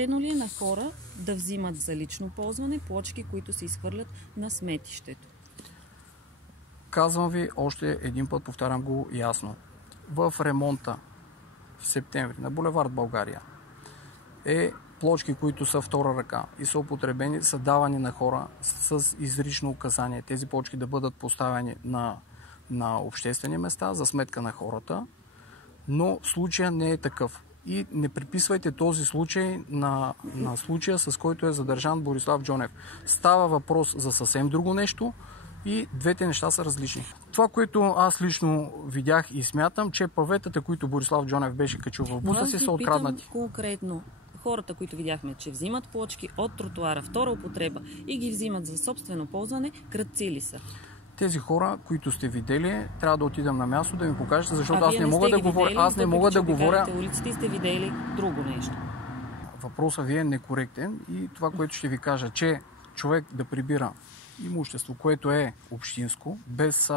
Редно ли е на хора да взимат за лично ползване плочки, които се изхвърлят на сметището? Казвам ви още един път, повтарям го ясно. В ремонта в септември на булевард България плочки, които са втора ръка и са употребени, са давани на хора с изрично указание. Тези плочки да бъдат поставени на обществени места за сметка на хората, но случая не е такъв. И не приписвайте този случай на случая, с който е задържан Борислав Джонев. Става въпрос за съвсем друго нещо и двете неща са различни. Това, което аз лично видях и смятам, че паветата, които Борислав Джонев беше качил в буса си, са откраднати. Конкретно, хората, които видяхме, че взимат плочки от тротуара, втора употреба и ги взимат за собствено ползване, крадци ли са? Тези хора, които сте видели, трябва да отидем на място да ми покажете, защото аз не мога да говоря. Аз не мога да говоря. Улиците сте видели друго нещо. Въпросът ви е некоректен и това, което ще ви кажа, че човек да прибира имущество, което е общинско, без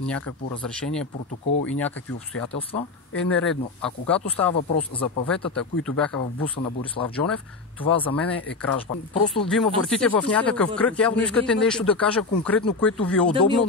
някакво разрешение, протокол и някакви обстоятелства, е нередно. А когато става въпрос за паветата, които бяха в буса на Борислав Джонев, това за мен е кражба. Просто ви ме въртите в някакъв кръг, явно искате нещо да кажа конкретно, което ви е удобно,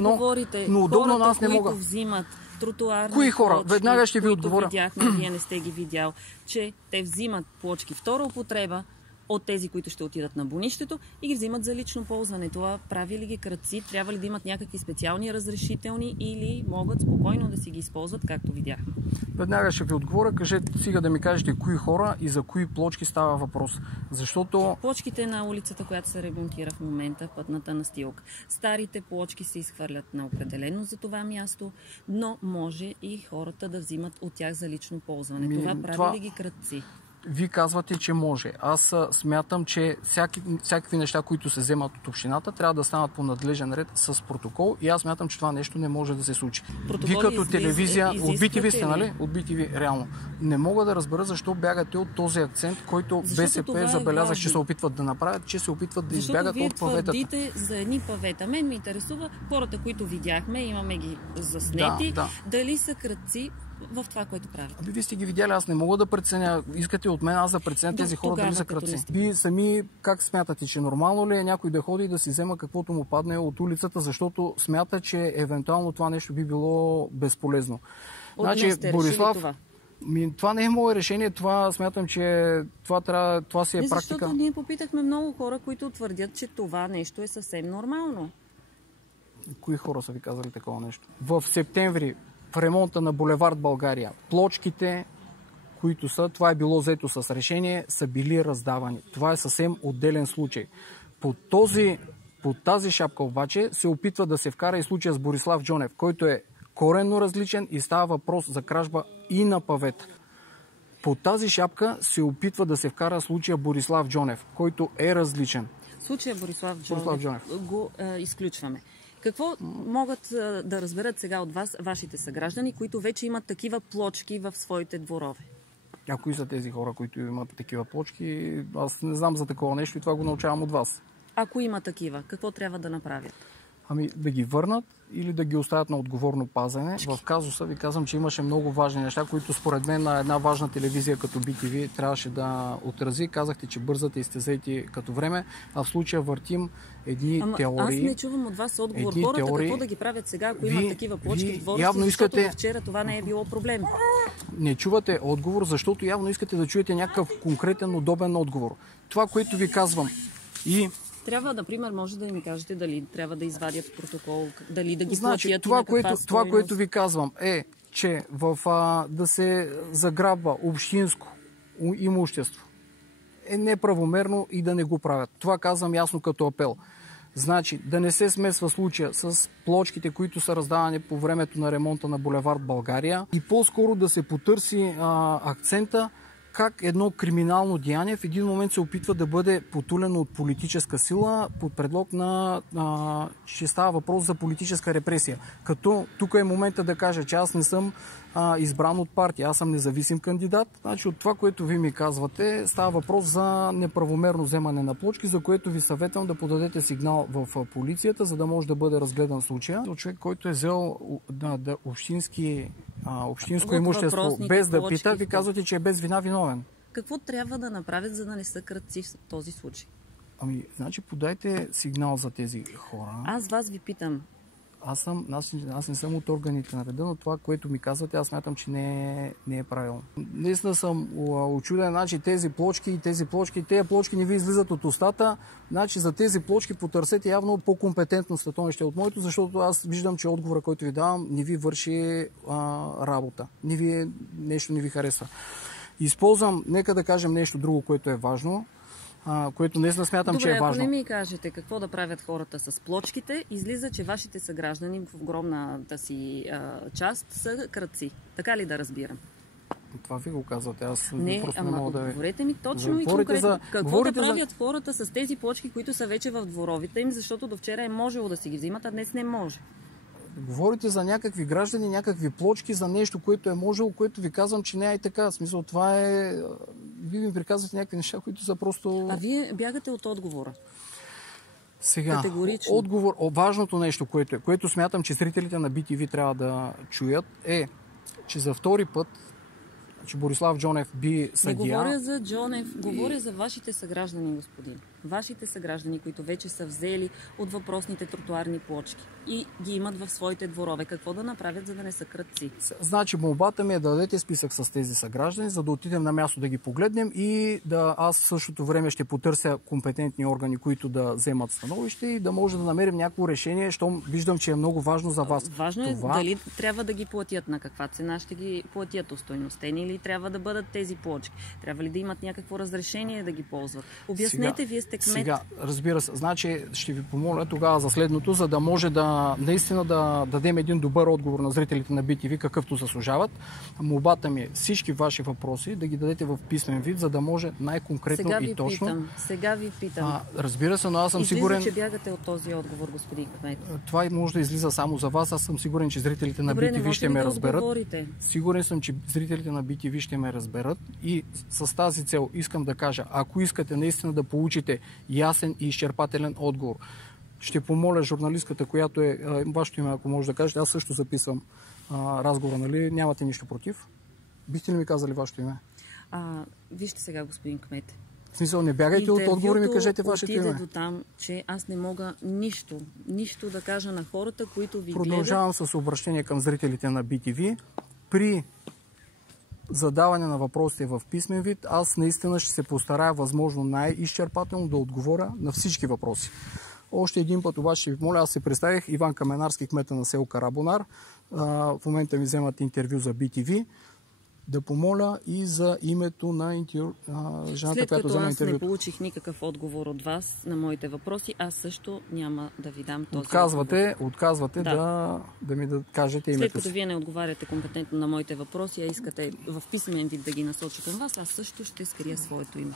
но удобно на аз не мога. Взимат тротуарни кои хора? Плочки, веднага ще ви отговоря. Видяхме, вие не сте ги видял, че те взимат плочки втора употреба от тези, които ще отидат на бунището и ги взимат за лично ползване. Това прави ли ги крадци? Трябва ли да имат някакви специални разрешителни или могат спокойно да си ги използват, както видяхме? Веднага ще ви отговоря. Кажете сега да ми кажете кои хора и за кои плочки става въпрос. Защото плочките на улицата, която се ремонтира в момента, пътната настилка. Старите плочки се изхвърлят на определено за това място, но може и хората да взимат от тях за лично ползване. Това прави ли ги крадци? Вие казвате, че може. Аз смятам, че всякакви неща, които се вземат от общината, трябва да станат по надлежен ред с протокол и аз смятам, че това нещо не може да се случи. Вие като телевизия, отбити ви сте, нали? Отбити ви реално. Не мога да разбера защо бягате от този акцент, който БСП забелязах, че се опитват да направят, че се опитват да избягат от паветата. Вие твърдите за едни павета. Мен ме интересува хората, които видяхме, имаме ги заснети, дали са крадци в това, което правите. Вие сте ги видяли, аз не мога да преценя. Искате от мен аз да преценя тези хора дали са крадци. Вие сами как смятате, че нормално ли е някой да ходи и да си взема каквото му падне от улицата, защото смята, че евентуално това нещо би било безполезно. Значи, Борислав, това не е мое решение, това смятам, че това си е практика. Защото ние попитахме много хора, които твърдят, че това нещо е съвсем нормално. Кои хора са ви казали такова нещо? В септември в ремонта на булевард България плочките, които са, това е било взето с решение, са били раздавани. Това е съвсем отделен случай. Под тази шапка обаче се опитва да се вкара и случая с Борислав Джонев, който е коренно различен и става въпрос за кражба и на павет. Под тази шапка се опитва да се вкара случая Борислав Джонев, който е различен. Случая Борислав Джонев го изключваме. Какво могат да разберат сега от вас, вашите съграждани, които вече имат такива плочки в своите дворове? А кои са тези хора, които имат такива плочки? Аз не знам за такова нещо и това го научавам от вас. Ако има такива, какво трябва да направят? Ами да ги върнат или да ги оставят на отговорно пазене. В казуса ви казвам, че имаше много важни неща, които според мен на една важна телевизия като BTV трябваше да отрази. Казахте, че бързате и изтезайте като време, а в случая въртим едни теории. Аз не чувам от вас отговор. Хората какво да ги правят сега, ако имат такива плочки в двора си, защото вчера това не е било проблем. Не чувате отговор, защото явно искате да чуете някакъв конкретен, удобен отговор. Това, което ви казвам и трябва, например, може да ми кажете дали трябва да извадят протокол, дали да ги платят. Това, което ви казвам е, че да се заграбва общинско имущество е неправомерно и да не го правят. Това казвам ясно като апел. Значи, да не се смесва случая с плочките, които са раздавани по времето на ремонта на булевард България и по-скоро да се потърси акцента как едно криминално деяние в един момент се опитва да бъде потулено от политическа сила под предлог че става въпрос за политическа репресия. Като тук е момента да кажа, че аз не съм избран от партия, аз съм независим кандидат. Значи от това, което ви ми казвате, става въпрос за неправомерно вземане на плочки, за което ви съветвам да подадете сигнал в полицията, за да може да бъде разгледан случая. Човек, който е взел общинско имущество без да пита, ви казвате, че е без вина виновен. Какво трябва да направят, за да не са крадци в този случай? Значи подайте сигнал за тези хора. Аз вас ви питам. Аз не съм от органите на реда, но това, което ми казвате, аз смятам, че не е правилно. Наистина съм очуден, значи тези плочки не ви излизат от устата, значи за тези плочки потърсете явно по-компетентно становище от моето, защото аз виждам, че отговора, който ви давам, не ви върши работа. Нещо не ви харесва. Използвам, нека да кажем нещо друго, което е важно, което наистина смятам, че е важно. Добре, ако не ми кажете какво да правят хората с плочките, излиза, че вашите съграждани в огромната си част са крадци. Така ли да разбирам? Това ви го казвате. Аз просто не мога да ви... Говорете ми точно и конкретно. Какво да правят хората с тези плочки, които са вече в дворовите им, защото до вчера е можело да си ги взимат, а днес не може? Говорите за някакви граждани, някакви плочки, за нещо, което е можело, което ви казвам, че не е и така. В смисъл, това е... Вие ми приказвате някакви неща, които са просто... А вие бягате от отговора. Сега, категорично. Отговор, важното нещо, което смятам, че зрителите на BTV трябва да чуят, е, че за втори път, че Борислав Джонев би съдия... Не говоря за Джонев, говоря за вашите съграждани, господин. Вашите съграждани, които вече са взели от въпросните тротуарни плочки и ги имат в своите дворове. Какво да направят, за да не са крадци? Значи, молбата ми е да дадете списък с тези съграждани, за да отидем на място да ги погледнем и аз в същото време ще потърся компетентни органи, които да вземат становище и да може да намерим някакво решение, защото виждам, че е много важно за вас. Важно е дали трябва да ги платят, на каква цена ще ги платят, остойностени или трябва да бъдат тези плочки. Трябва ли да имат някакво разрешение да ги ползват? Обяснете, вие сте кмет. Сега, разбира се, значи ще ви помоля тогава за следното, за да може наистина да дадем един добър отговор на зрителите на BTV, какъвто заслужават. Молбата ми е всички ваши въпроси да ги дадете в писмен вид, за да може най-конкретно и точно. Сега ви питам. Разбира се, но аз съм сигурен... че бягате от този отговор, господин кмет. Това може да излиза само за вас. Аз съм сигурен, че зрителите на BTV ще ме разберат. Сигурен съм, че зрителите на BTV ще ме разберат и с тази цел искам да кажа, ако искате наистина да получите ясен и изчерпателен отговор, ще помоля журналистката, която е вашето име, ако може да кажете, аз също записвам разговора, нали? Нямате нищо против? Бихте ли ми казали вашето име? Вижте сега, господин кмет. В смисъл, не бягайте от отговора и ми кажете вашето име. Отиде до там, че аз не мога нищо да кажа на хората, които ви Продължавам с обращение към зрителите на BTV. При задаване на въпросите в писмен вид, аз наистина ще се постарая възможно най-изчерпателно да отговоря на всички въпроси. Още един път обаче ще ви моля, аз се представих Иван Каменарски, кмета на село Карабонар. В момента ми вземат интервю за BTV. Да помоля и за името на жената, която взема интервюто. След като аз не получих никакъв отговор от вас на моите въпроси, аз също няма да ви дам този Отказвате да ми кажете името си. След като вие не отговаряте компетентно на моите въпроси, а искате в писмен вид да ги насоча към вас, аз също ще скрия своето име.